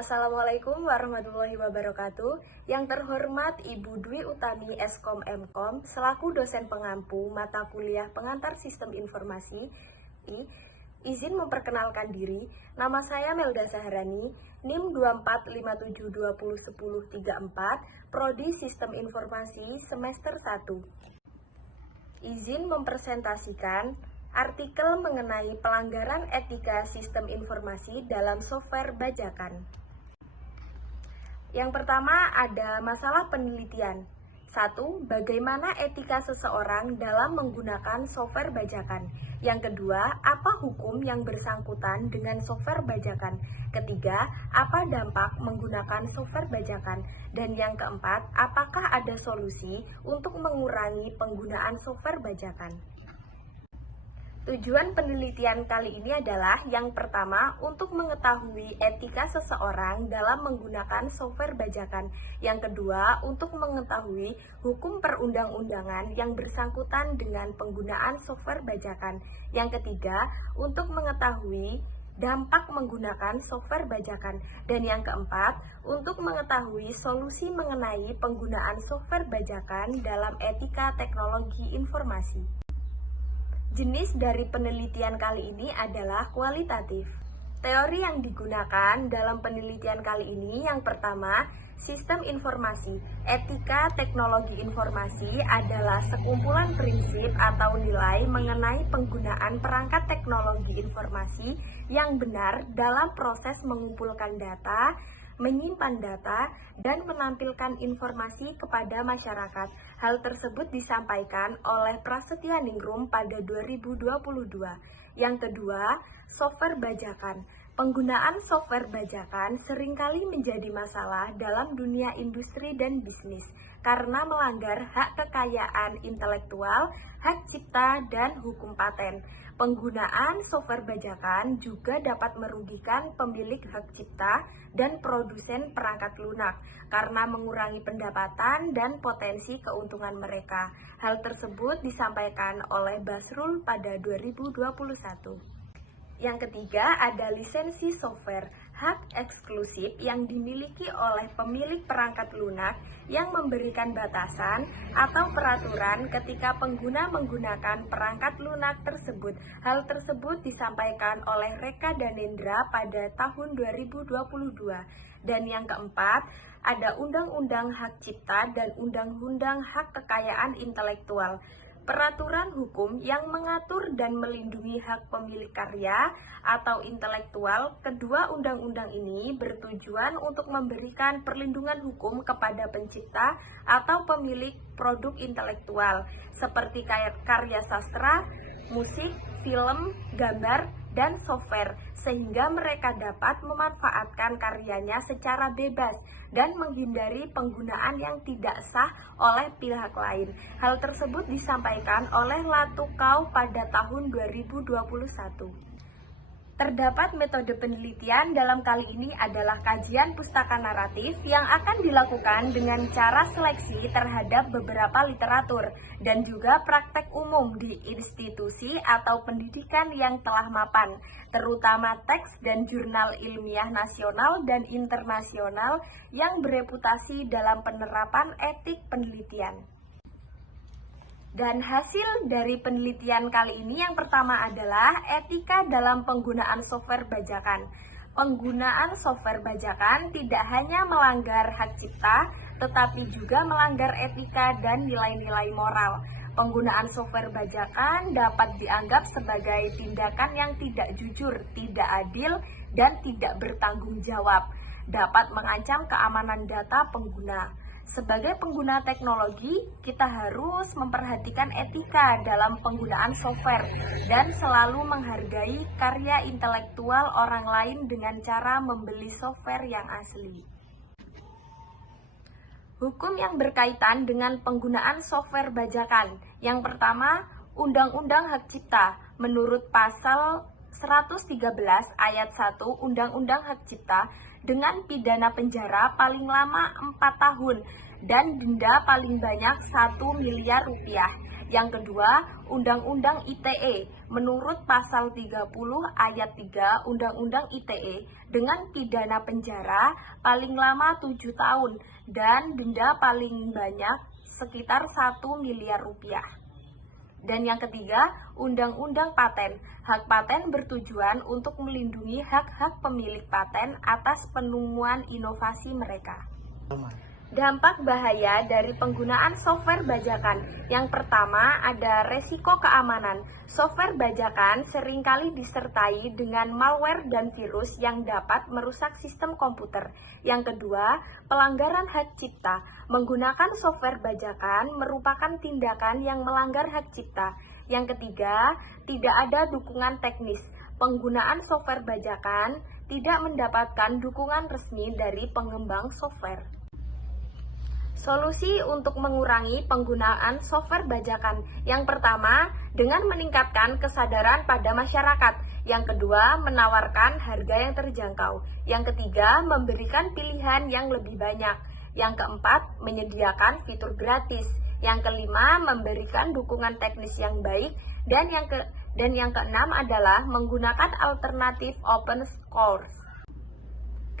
Assalamualaikum warahmatullahi wabarakatuh. Yang terhormat Ibu Dwi Utami Eskom Mkom selaku dosen pengampu mata kuliah pengantar sistem informasi, izin memperkenalkan diri. Nama saya Melda Saharani, NIM 2457201034, Prodi Sistem Informasi semester 1. Izin mempresentasikan artikel mengenai pelanggaran etika sistem informasi dalam software bajakan. Yang pertama ada masalah penelitian. 1. Bagaimana etika seseorang dalam menggunakan software bajakan. Yang kedua, apa hukum yang bersangkutan dengan software bajakan. Ketiga, apa dampak menggunakan software bajakan. Dan yang keempat, apakah ada solusi untuk mengurangi penggunaan software bajakan. Tujuan penelitian kali ini adalah yang pertama untuk mengetahui etika seseorang dalam menggunakan software bajakan. Yang kedua untuk mengetahui hukum perundang-undangan yang bersangkutan dengan penggunaan software bajakan. Yang ketiga untuk mengetahui dampak menggunakan software bajakan. Dan yang keempat untuk mengetahui solusi mengenai penggunaan software bajakan dalam etika teknologi informasi. Jenis dari penelitian kali ini adalah kualitatif. Teori yang digunakan dalam penelitian kali ini yang pertama, sistem informasi. Etika teknologi informasi adalah sekumpulan prinsip atau nilai mengenai penggunaan perangkat teknologi informasi yang benar dalam proses mengumpulkan data, menyimpan data, dan menampilkan informasi kepada masyarakat. Hal tersebut disampaikan oleh Prasetya Ningrum pada 2022. Yang kedua, software bajakan. Penggunaan software bajakan seringkali menjadi masalah dalam dunia industri dan bisnis karena melanggar hak kekayaan intelektual, hak cipta, dan hukum paten. Penggunaan software bajakan juga dapat merugikan pemilik hak cipta dan produsen perangkat lunak karena mengurangi pendapatan dan potensi keuntungan mereka. Hal tersebut disampaikan oleh Basrul pada 2021. Yang ketiga ada lisensi software, hak eksklusif yang dimiliki oleh pemilik perangkat lunak yang memberikan batasan atau peraturan ketika pengguna menggunakan perangkat lunak tersebut. Hal tersebut disampaikan oleh Reka Danendra pada tahun 2022. Dan yang keempat, ada Undang-Undang Hak Cipta dan Undang-Undang Hak Kekayaan Intelektual. Peraturan hukum yang mengatur dan melindungi hak pemilik karya atau intelektual. Kedua undang-undang ini bertujuan untuk memberikan perlindungan hukum kepada pencipta atau pemilik produk intelektual seperti karya sastra, musik, film, gambar, dan software, sehingga mereka dapat memanfaatkan karyanya secara bebas dan menghindari penggunaan yang tidak sah oleh pihak lain. Hal tersebut disampaikan oleh Latukau pada tahun 2021. Terdapat metode penelitian dalam kali ini adalah kajian pustaka naratif yang akan dilakukan dengan cara seleksi terhadap beberapa literatur dan juga praktek umum di institusi atau pendidikan yang telah mapan, terutama teks dan jurnal ilmiah nasional dan internasional yang bereputasi dalam penerapan etik penelitian. Dan hasil dari penelitian kali ini yang pertama adalah etika dalam penggunaan software bajakan. Penggunaan software bajakan tidak hanya melanggar hak cipta, tetapi juga melanggar etika dan nilai-nilai moral. Penggunaan software bajakan dapat dianggap sebagai tindakan yang tidak jujur, tidak adil, dan tidak bertanggung jawab. Dapat mengancam keamanan data pengguna. Sebagai pengguna teknologi, kita harus memperhatikan etika dalam penggunaan software dan selalu menghargai karya intelektual orang lain dengan cara membeli software yang asli. Hukum yang berkaitan dengan penggunaan software bajakan. Yang pertama, Undang-Undang Hak Cipta. Menurut pasal 113 ayat 1 Undang-Undang Hak Cipta dengan pidana penjara paling lama 4 tahun dan denda paling banyak 1 miliar rupiah. Yang kedua, Undang-Undang ITE menurut pasal 30 ayat 3 Undang-Undang ITE dengan pidana penjara paling lama 7 tahun dan denda paling banyak sekitar 1 miliar rupiah. Dan yang ketiga, Undang-Undang Paten. Hak paten bertujuan untuk melindungi hak-hak pemilik paten atas penemuan inovasi mereka. Dampak bahaya dari penggunaan software bajakan. Yang pertama ada resiko keamanan. Software bajakan seringkali disertai dengan malware dan virus yang dapat merusak sistem komputer. Yang kedua, pelanggaran hak cipta. Menggunakan software bajakan merupakan tindakan yang melanggar hak cipta. Yang ketiga, tidak ada dukungan teknis. Penggunaan software bajakan tidak mendapatkan dukungan resmi dari pengembang software. Solusi untuk mengurangi penggunaan software bajakan. Yang pertama, dengan meningkatkan kesadaran pada masyarakat. Yang kedua, menawarkan harga yang terjangkau. Yang ketiga, memberikan pilihan yang lebih banyak. Yang keempat, menyediakan fitur gratis. Yang kelima, memberikan dukungan teknis yang baik. Dan yang keenam adalah menggunakan alternatif open source.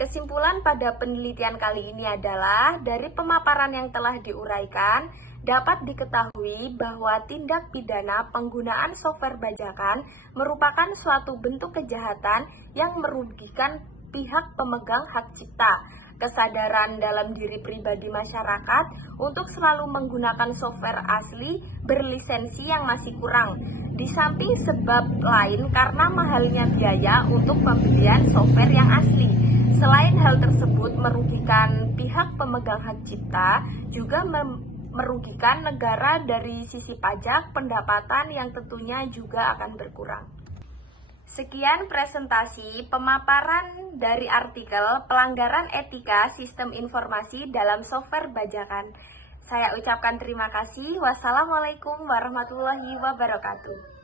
Kesimpulan pada penelitian kali ini adalah, dari pemaparan yang telah diuraikan, dapat diketahui bahwa tindak pidana penggunaan software bajakan merupakan suatu bentuk kejahatan yang merugikan pihak pemegang hak cipta. Kesadaran dalam diri pribadi masyarakat untuk selalu menggunakan software asli berlisensi yang masih kurang. Di samping sebab lain karena mahalnya biaya untuk pembelian software yang asli. Selain hal tersebut merugikan pihak pemegang hak cipta, juga merugikan negara dari sisi pajak, pendapatan yang tentunya juga akan berkurang. Sekian presentasi pemaparan dari artikel Pelanggaran Etika Sistem Informasi dalam Software Bajakan. Saya ucapkan terima kasih. Wassalamualaikum warahmatullahi wabarakatuh.